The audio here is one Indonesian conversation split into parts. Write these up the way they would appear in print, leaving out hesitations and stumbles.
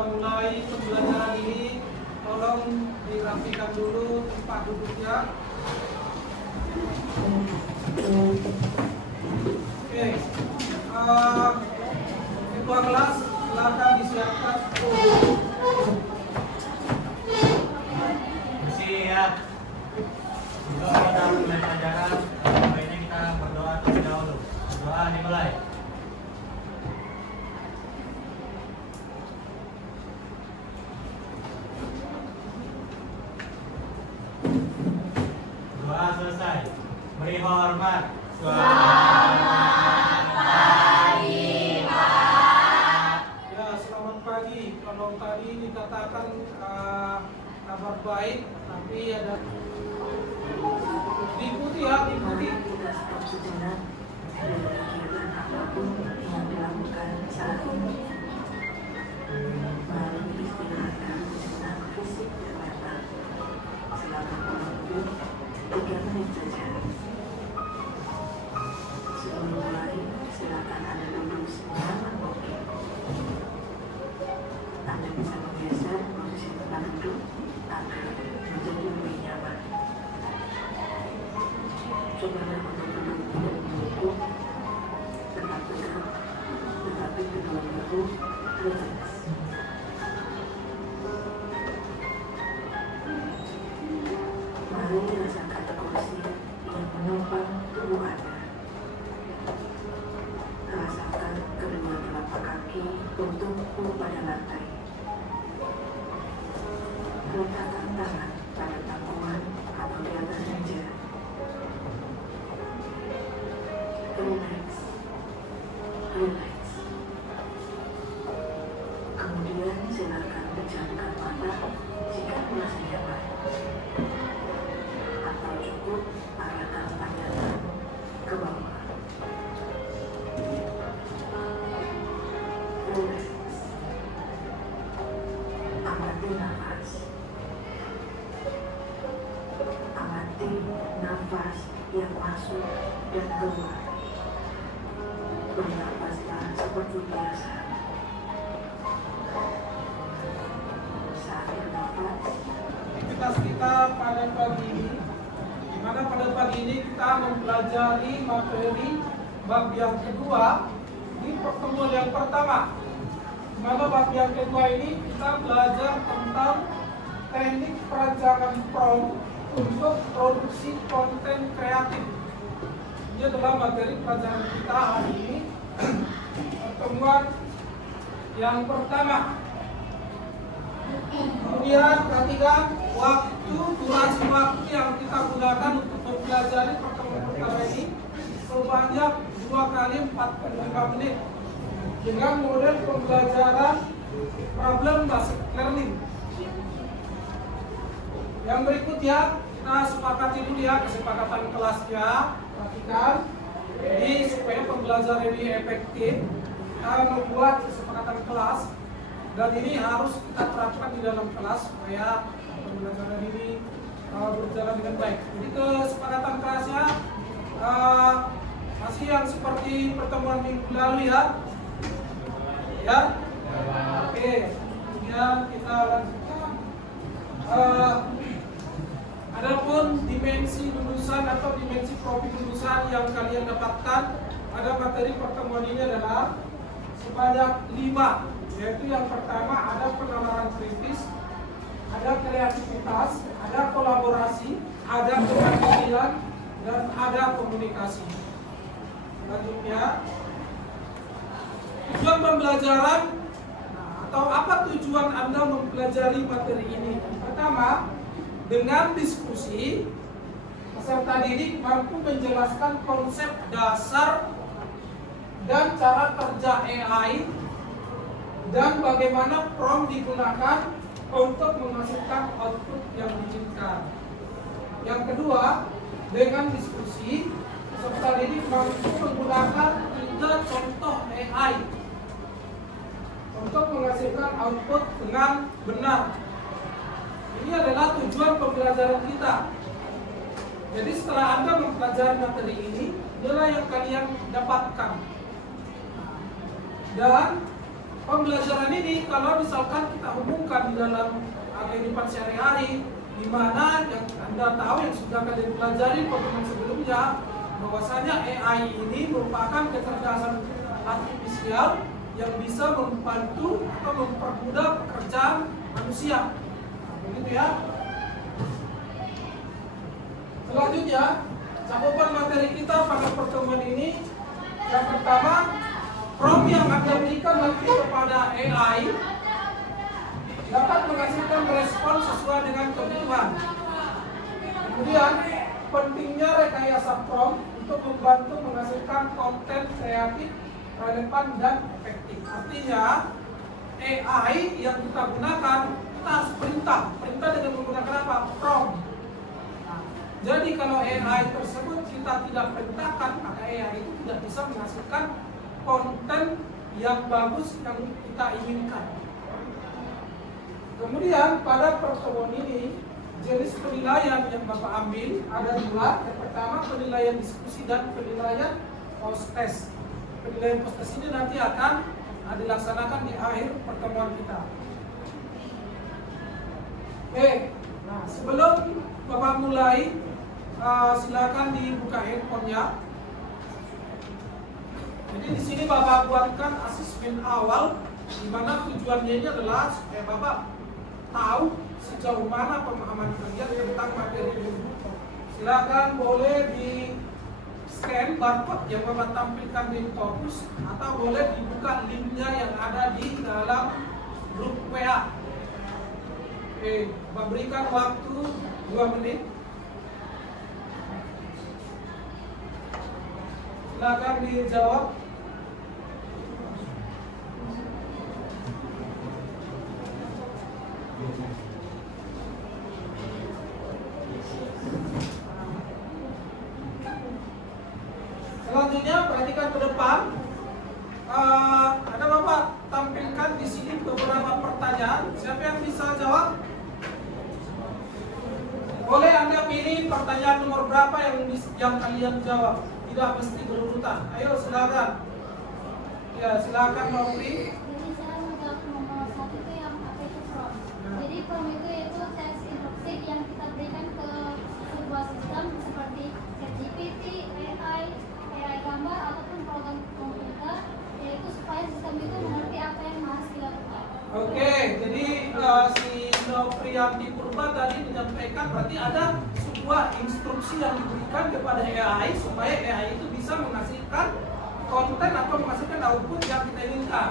kita mulai pembelajaran ini, tolong dirapikan dulu tempat duduknya. Oke, ketua kelas silakan disiapkan. Bersih ya. Sebelum kita mulai pelajaran, ini kita berdoa terlebih dahulu. Doa dimulai. Doa selesai. Beri hormat. Selamat pagi, Pak. Ya, selamat pagi. Kalau tadi dikatakan kabar baik, tapi ada diikuti ya, diikuti. Kita stop sejenak dari kegiatan apapun yang dilakukan saat ini. Mari istirahatkan sejenak fisik dan mental. Silakan menunggu 3 menit saja. Sebelum mulai, silakan Anda duduk senyaman mungkin. Anda bisa menggeser posisi tempat duduk agar menjadi lebih nyaman. Cobalah untuk duduk dan menunggu, tetap tegak, tetapi kedua bahu rileks. Mari rasakan kursi yang menopang tubuh Anda. Rasakan kedua telapak kaki bertumpu pada lantai. Letakkan tangan pada tangkuban atau di atas meja. Relax. Relax. Kemudian silakan pejamkan mata jika merasa nyaman. Atau cukup arahkan pandangan ke bawah. Relax. Amati nafas. Amati nafas yang masuk dan keluar. Bernafaslah seperti biasa. Saat bernafas, Aktivitas kita pada pagi ini, di mana pada pagi ini kita mempelajari materi bab yang kedua di pertemuan yang pertama. Di mana bab yang kedua ini kita belajar tentang teknik perancangan prompt untuk produksi konten kreatif. Ini adalah materi pelajaran kita hari ini, pertemuan yang pertama. Kemudian perhatikan durasi waktu yang kita gunakan untuk mempelajari pertemuan pertama ini sebanyak 2 kali 45 menit dengan model pembelajaran problem based learning. Yang berikutnya kita sepakati dulu ya kesepakatan kelasnya. Perhatikan, jadi supaya pembelajaran ini efektif, kita membuat kesepakatan kelas. Dan ini harus kita terapkan di dalam kelas supaya pembelajaran ini berjalan dengan baik. Jadi kesepakatan kelasnya masih yang seperti pertemuan minggu lalu ya. Ya. Oke. Kemudian kita lanjutkan. Adapun dimensi lulusan atau dimensi profil lulusan yang kalian dapatkan pada materi pertemuan ini adalah sebanyak 5. Yaitu yang pertama ada penalaran kritis, ada kreativitas, ada kolaborasi, ada kemandirian, dan ada komunikasi. Selanjutnya, tujuan pembelajaran atau apa tujuan Anda mempelajari materi ini? Pertama, dengan diskusi, peserta didik mampu menjelaskan konsep dasar dan cara kerja AI dan bagaimana prompt digunakan untuk menghasilkan output yang diinginkan. Yang kedua, dengan diskusi, peserta didik mampu menggunakan 3 contoh AI untuk menghasilkan output dengan benar. Ini adalah tujuan pembelajaran kita. Jadi setelah Anda mempelajari materi ini, inilah yang kalian dapatkan. Dan pembelajaran ini kalau misalkan kita hubungkan di dalam kehidupan sehari-hari, di mana yang Anda tahu yang sudah kalian pelajari pertemuan sebelumnya, bahwasanya AI ini merupakan kecerdasan artifisial yang bisa membantu atau mempermudah pekerjaan manusia. Begitu ya. Selanjutnya, cakupan materi kita pada pertemuan ini, yang pertama, prompt yang Anda berikan nanti kepada AI dapat menghasilkan respon sesuai dengan kebutuhan. Kemudian, pentingnya rekayasa prompt untuk membantu menghasilkan konten kreatif, relevan, dan efektif. Artinya, AI yang kita gunakan, kita harus perintah dengan menggunakan apa? Prompt. Nah, jadi kalau AI tersebut kita tidak perintahkan, maka AI itu tidak bisa menghasilkan konten yang bagus yang kita inginkan. Kemudian pada pertemuan ini, jenis penilaian yang Bapak ambil ada dua. Yang pertama penilaian diskusi dan penilaian post test. Penilaian post test ini nanti akan dilaksanakan di akhir pertemuan kita. Nah sebelum Bapak mulai, silakan dibuka handphonenya. Jadi di sini Bapak buatkan asesmen awal, di mana tujuannya ini adalah supaya Bapak tahu sejauh mana pemahaman kalian tentang materi ini. Silakan boleh di scan barcode yang Bapak tampilkan di Topus, atau boleh dibuka linknya yang ada di dalam grup WA. Bapak berikan waktu 2 menit. Silakan dijawab. Selanjutnya perhatikan ke depan. Ada Bapak tampilkan di sini beberapa pertanyaan. Siapa yang bisa jawab? Boleh Anda pilih pertanyaan nomor berapa yang kalian jawab. Tidak mesti berurutan. Ayo silakan. Ya silakan Mauri. Jadi saya menjawab nomor 1 itu yang apa itu prompt. Jadi prompt itu yaitu teks instruksi yang kita berikan ke sebuah sistem seperti ChatGPT, AI gambar ataupun program komputer, yaitu supaya sistem itu mengerti apa yang harus dilakukan. Oke, jadi si Noprianti Purba tadi menyampaikan berarti ada sebuah instruksi yang diberikan kepada AI supaya AI itu bisa menghasilkan konten atau menghasilkan output yang kita inginkan.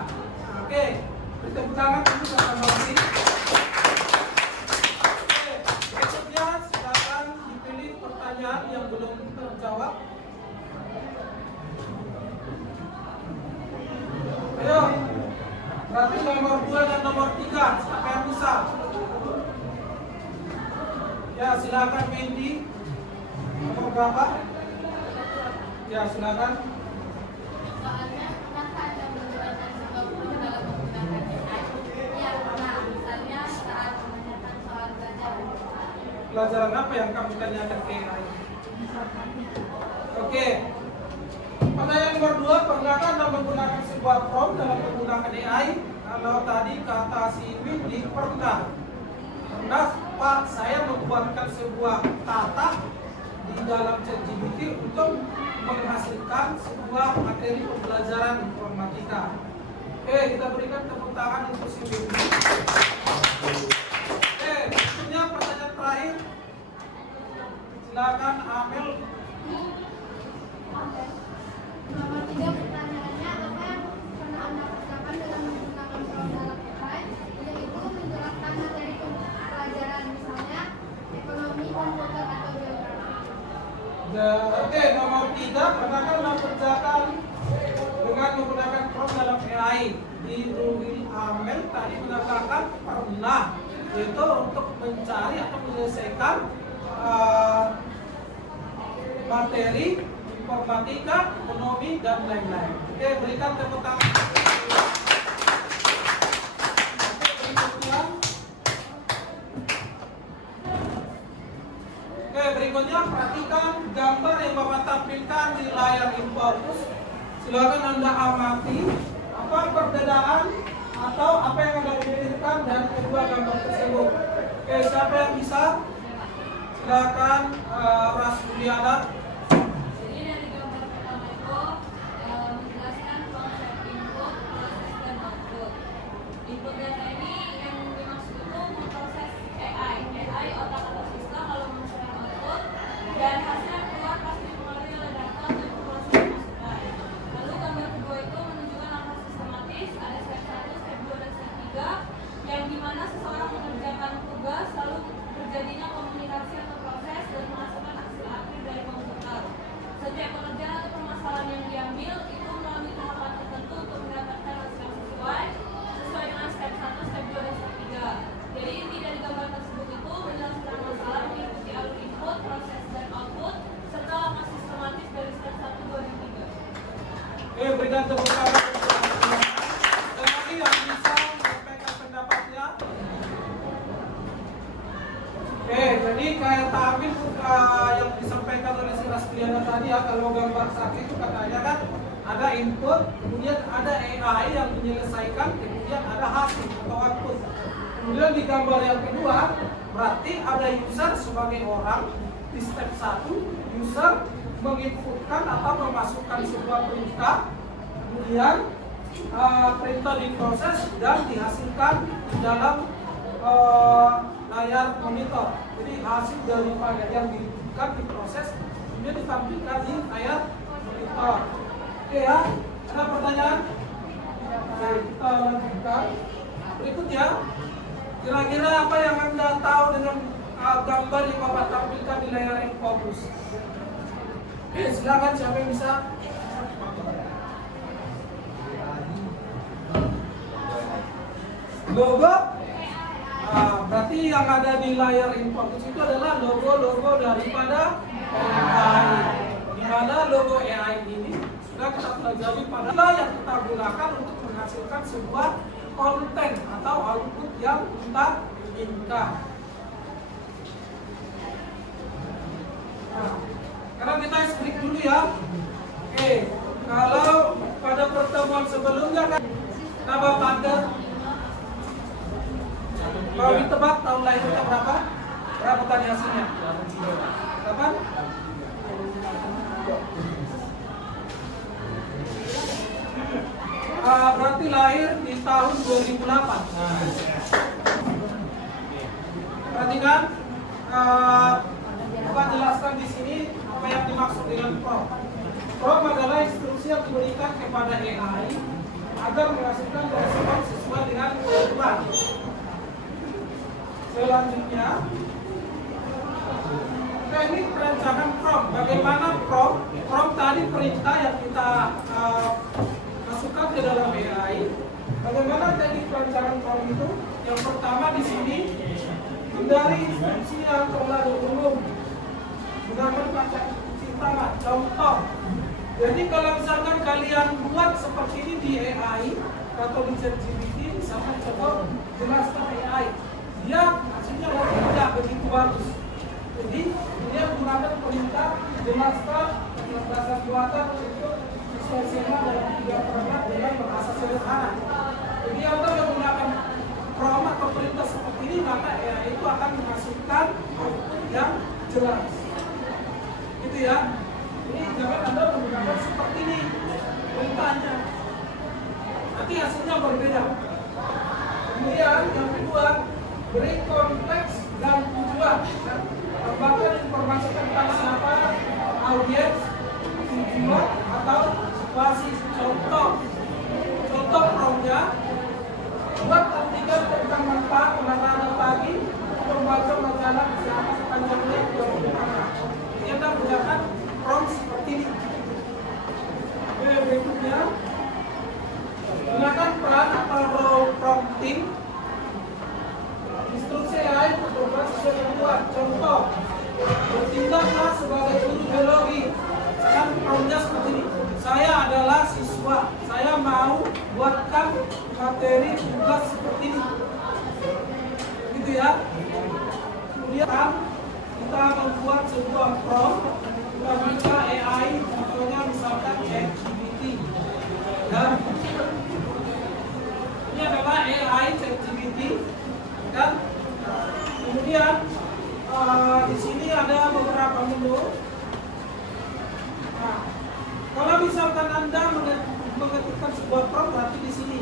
Oke, beri tepuk tangan dulu sama Nopri. Oke, berikutnya silakan dipilih pertanyaan yang belum terjawab. Ayo, berarti nomor 2 dan nomor 3, siapa yang bisa? Ya, silakan Wendy. Nomor berapa? Ya, silakan. Soalnya pernahkah Anda menggunakan sebuah prompt dalam menggunakan AI? Ya, pernah. Misalnya saat menanyakan soal pelajaran. Pelajaran apa yang kamu tanyakan ke AI? Oke. Pertanyaan nomor 2, pernahkah Anda menggunakan sebuah prompt dalam menggunakan AI? Kalau tadi kata si Windy, pernah. Pernah, Pak, saya membuatkan sebuah kata di dalam ChatGPT untuk menghasilkan sebuah materi pembelajaran informatika. Oke, kita berikan tepuk tangan untuk si Windy. Oke, berikutnya pertanyaan terakhir. Silakan Amel. Nomor 3 pertanyaannya, apa yang pernah Anda kerjakan dalam menggunakan prompt dalam AI? Yaitu menjelaskan materi pelajaran, misalnya ekonomi, komputer, atau geografi. Oke, nomor 3, pernahkah mengerjakan dengan menggunakan prompt dalam AI? Di Ruhil Amel tadi mengatakan pernah, yaitu untuk mencari atau menyelesaikan materi informatika, ekonomi, dan lain-lain. Oke, berikan tepuk tangan. Oke, berikutnya perhatikan gambar yang Bapak tampilkan di layar Infopus. Silakan Anda amati apa perbedaan atau apa yang ada diinginkan dari kedua gambar tersebut. Oke, siapa yang bisa? Silakan Ras Juliana. Jadi dari gambar pertama itu menjelaskan konsep input, proses, dan output. Input data ini yang dimaksud itu memproses AI. AI otak atau sistem lalu menghasilkan output dan hasil yang keluar pasti dipengaruhi oleh data dan proses masukan. Lalu gambar kedua itu menunjukkan langkah sistematis, ada step 1, step 2, dan step 3 yang dimana seseorang mengerjakan tugas lalu terjadinya komunikasi atau proses dan menghasilkan hasil akhir dari komputer. Setiap pekerjaan atau permasalahan yang diambil itu melalui tahapan tertentu untuk mendapatkan hasil yang sesuai dengan step 1, step 2, dan step 3. Jadi inti dari gambar tersebut itu menjelaskan masalah mengikuti alur input, proses, dan output serta langkah sistematis dari step 1, 2, dan 3. Berikan tepuk tangan. Dan lagi yang bisa menyampaikan pendapatnya. Jadi kayak tampil yang disampaikan oleh si Ras Juliana tadi ya, kalau gambar satu itu katanya kan ada input, kemudian ada AI yang menyelesaikan, kemudian ada hasil atau output. Kemudian di gambar yang kedua, berarti ada user sebagai orang. Di step 1, user menginputkan atau memasukkan sebuah perintah, kemudian perintah diproses dan dihasilkan di dalam layar monitor. Jadi hasil daripada yang dibutuhkan diproses kemudian ditampilkan di layar monitor. Oke ya, ada pertanyaan? Oke, kita lanjutkan. Berikutnya, kira-kira apa yang Anda tahu dengan gambar yang Bapak tampilkan di layar yang fokus? Oke, silakan siapa yang bisa? Logo? Berarti yang ada di layar infocus itu adalah logo-logo daripada AI. Di mana logo AI ini sudah kita pelajari pada yang kita gunakan untuk menghasilkan sebuah konten atau output yang kita inginkan. Nah, sekarang kita skip dulu ya. Oke, kalau pada pertemuan sebelumnya kan nama pada kalau ditebak tahun lahirnya berapa? Berapa tadi hasilnya? Kapan? Berarti lahir di tahun 2008. Perhatikan, Bapak jelaskan di sini apa yang dimaksud dengan prompt. Prompt adalah instruksi yang diberikan kepada AI agar menghasilkan respon sesuai dengan kebutuhan. Selanjutnya, teknik perancangan prompt. Bagaimana prompt? Prompt tadi perintah yang kita masukkan ke dalam AI. Bagaimana teknik perancangan prompt itu? Yang pertama di sini, hindari instruksi yang terlalu umum. Gunakan kata kunci utama. Contoh. Jadi kalau misalkan kalian buat seperti ini di AI atau di ChatGPT, misalkan contoh jelaskan AI. Dia hasilnya tidak begitu bagus. Jadi dia menggunakan perintah jelaskan dengan bahasa buatan untuk visualisasinya dalam 3 paragraf dengan bahasa sederhana. Jadi Anda menggunakan prompt atau perintah seperti ini, maka AI itu akan menghasilkan output yang jelas. Gitu ya. Ini jangan Anda menggunakan seperti ini perintahnya. Nanti hasilnya berbeda. Kemudian yang kedua, beri konteks dan tujuan. Tambahkan informasi tentang siapa, audiens, tujuan atau situasi. Contoh promptnya, buat artikel tentang manfaat olahraga pagi atau membaca majalah kesehatan sepanjang bulan 2024. Kita gunakan prompt seperti ini. Berikutnya, gunakan peran atau role prompting. Instruksi AI berprogram sesuai kebutuhan. Contoh, bertindaklah sebagai guru biologi. Kan promptnya seperti ini. Saya adalah siswa. Saya mau buatkan materi tugas seperti ini. Gitu ya. Kemudian kita membuat sebuah prompt. Kita buka AI, contohnya misalkan ChatGPT. Dan ini adalah AI ChatGPT, dan kemudian di sini ada beberapa menu. Nah, kalau misalkan Anda mengetikkan sebuah prompt, berarti di sini.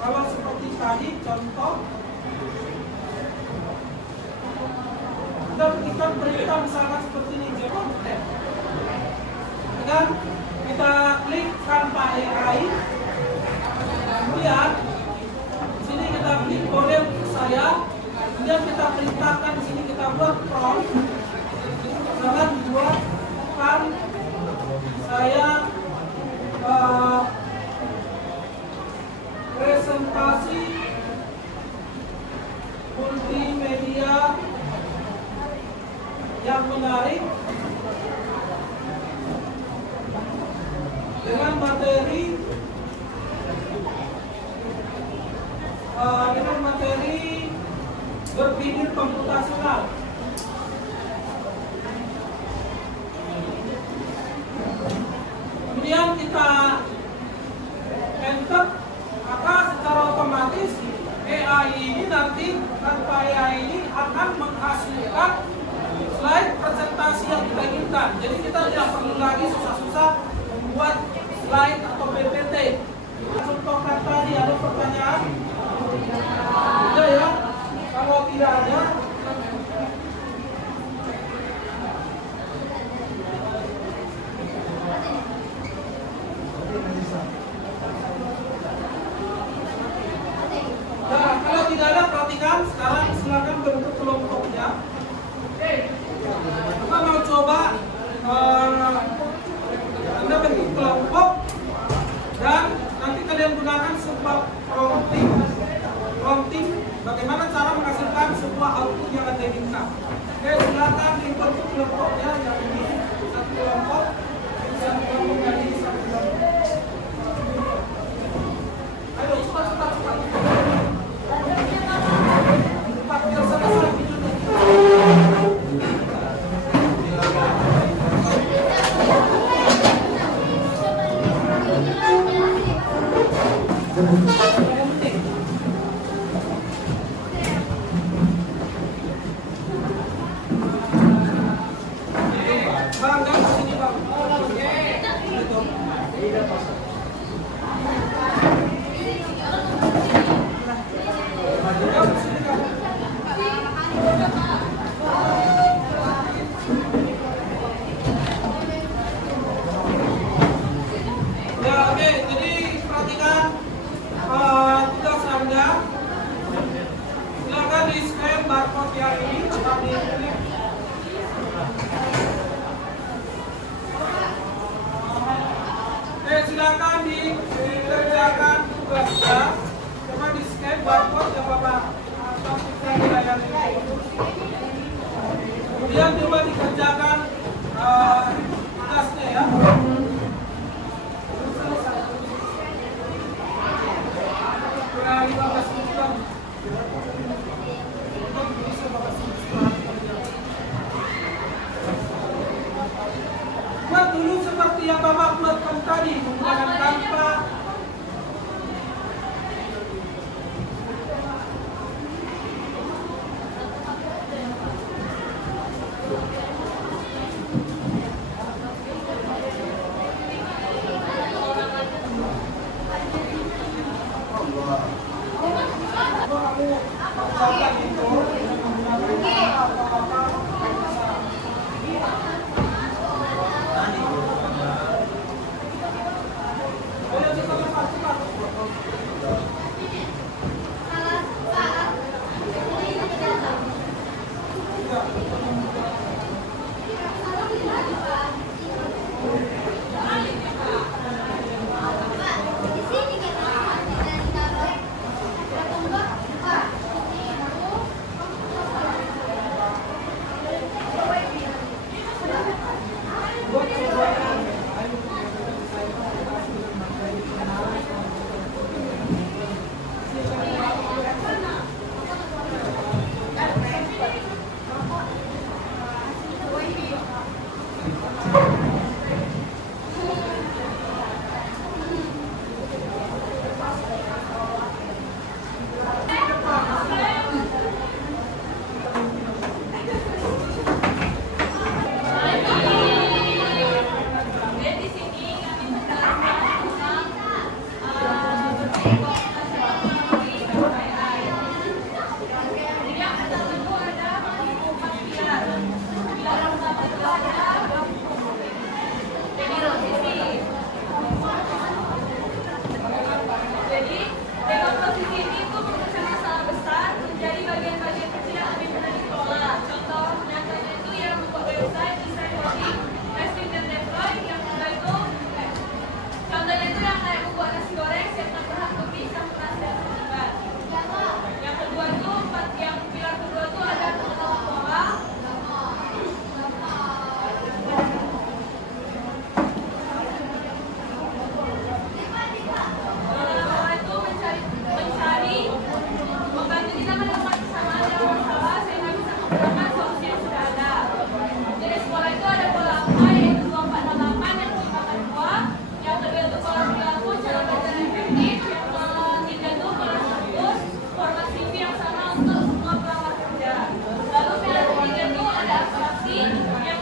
Kalau seperti tadi contoh, Anda ketikkan berita misalkan seperti ini, konten. Dan kita klik tanpa AI. Kemudian di sini kita klik kode untuk saya. Kemudian kita perintahkan di sini kita buat prompt. Jangan buatkan saya presentasi multimedia yang menarik dengan materi berpikir komputasional. Kemudian kita enter, maka secara otomatis AI ini nanti tanpa AI ini akan menghasilkan slide presentasi yang kita inginkan. Jadi kita tidak perlu lagi susah-susah membuat slide atau PPT. Contohkan tadi, ada pertanyaan? Ada ya? Kalau tidak ada, nah, kalau tidak ada, perhatikan. Sekarang silakan bentuk kelompoknya. Kita mau coba Anda bentuk kelompok dan nanti kalian gunakan sebuah prompting bagaimana cara menghasilkan sebuah output yang Anda inginkan. Oke, silakan dibentuk kelompoknya. Yang ini satu kelompok, satu kelompok dan ini satu kelompok. Ayo cepat. Cepat biar selesai videonya. Bang, kan sini bang. Ya, oke. Jadi perhatikan tugas Anda. Silakan di scan barcode yang ini atau di klik. Silakan dikerjakan tugasnya. Coba di scan barcode yang Bapak aktifkan di layar ini. Kemudian coba dikerjakan tugasnya ya. Kurang 15 menit. Buat dulu seperti yang Bapak buatkan tadi, menggunakan Canva. Ayo cepat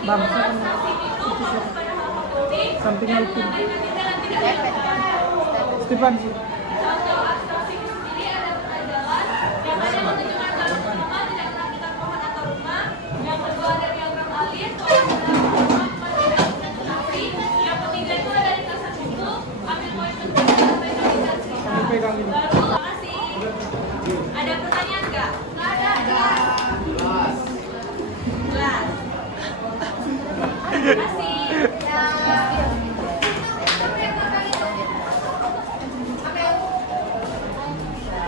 Bang, Kalau abstraksi itu fokus pada hal penting Sampingnya dan Upin. menyampaikan detail yang tidak dilakukan. Stefan. Contoh abstraksi itu sendiri ada peta jalan, yang ada menunjukkan kalau pertama tidak merapikan pohon atau rumah, yang kedua ada diagram alir, kalau ada rumah tidak punya tetapi, yang ketiga itu ada ringkasan buku, ambil poin penting dan visualisasi. Sambil pegang ini. Baru, makasih. Ada pertanyaan nggak? Nggak ada. Jelas. Terima kasih.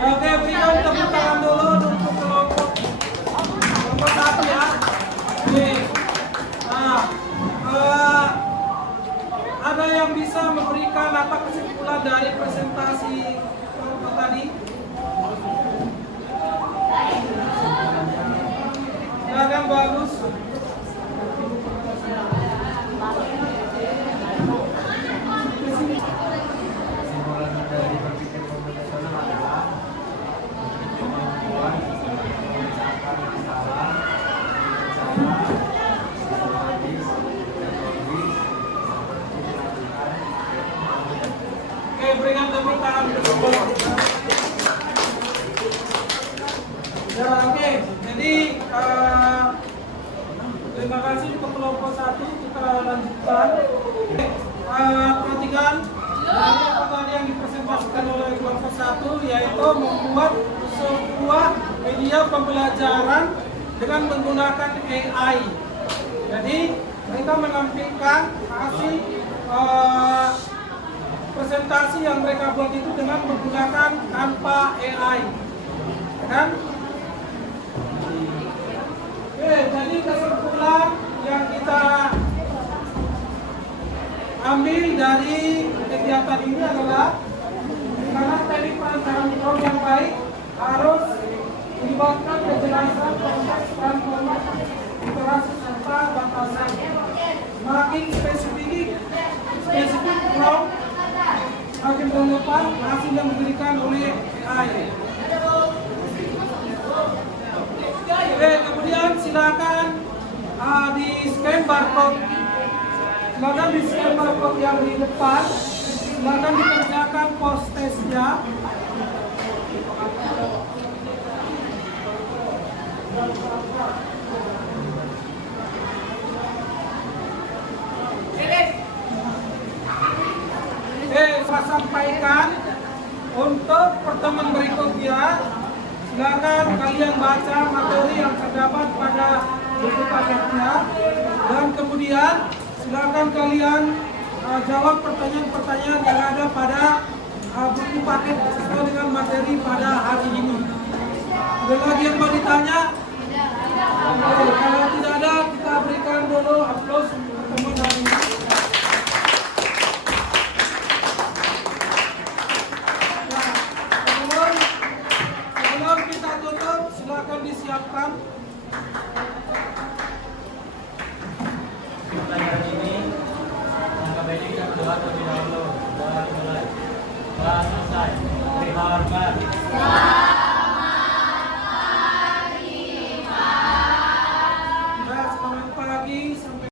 Oke, berikan tepuk tangan dulu untuk kelompok nomor 1 ya. Oke. Nah, ada yang bisa memberikan apa kesimpulan dari presentasi kelompok tadi? Silakan bagus. Kesimpulan dari berpikir komputasional adalah kemampuan memecahkan masalah secara sistematis dan logis seperti dilakukan. Oke, berikan tepuk tangan untuk kelompok. Ya, oke. Jadi terima kasih untuk kelompok 1. Kita lanjutkan. Oke, perhatikan dari apa tadi yang dipresentasikan oleh kelompok 1, yaitu membuat sebuah media pembelajaran dengan menggunakan AI. Jadi mereka menampilkan hasil presentasi yang mereka buat itu dengan menggunakan tanpa AI, kan? Oke, jadi kesimpulan yang kita ambil dari kegiatan ini adalah karena teknik perancangan drone yang baik harus melibatkan kejelasan konteks dan format literasi serta batasan. Makin spesifik drone, makin relevan hasil yang diberikan oleh AI. Oke, kemudian silakan di scan barcode. Silakan di scan barcode yang di depan. Silakan dikerjakan post testnya. Saya sampaikan untuk pertemuan berikutnya. Silakan kalian baca materi yang terdapat pada buku paketnya, dan kemudian silakan kalian jawab pertanyaan-pertanyaan yang ada pada buku paket sesuai dengan materi pada hari ini. Ada lagi yang mau ditanya? Oke, kalau tidak ada, kita berikan dulu aplaus untuk pertemuan hari ini. Sebelum kita tutup, silakan disiapkan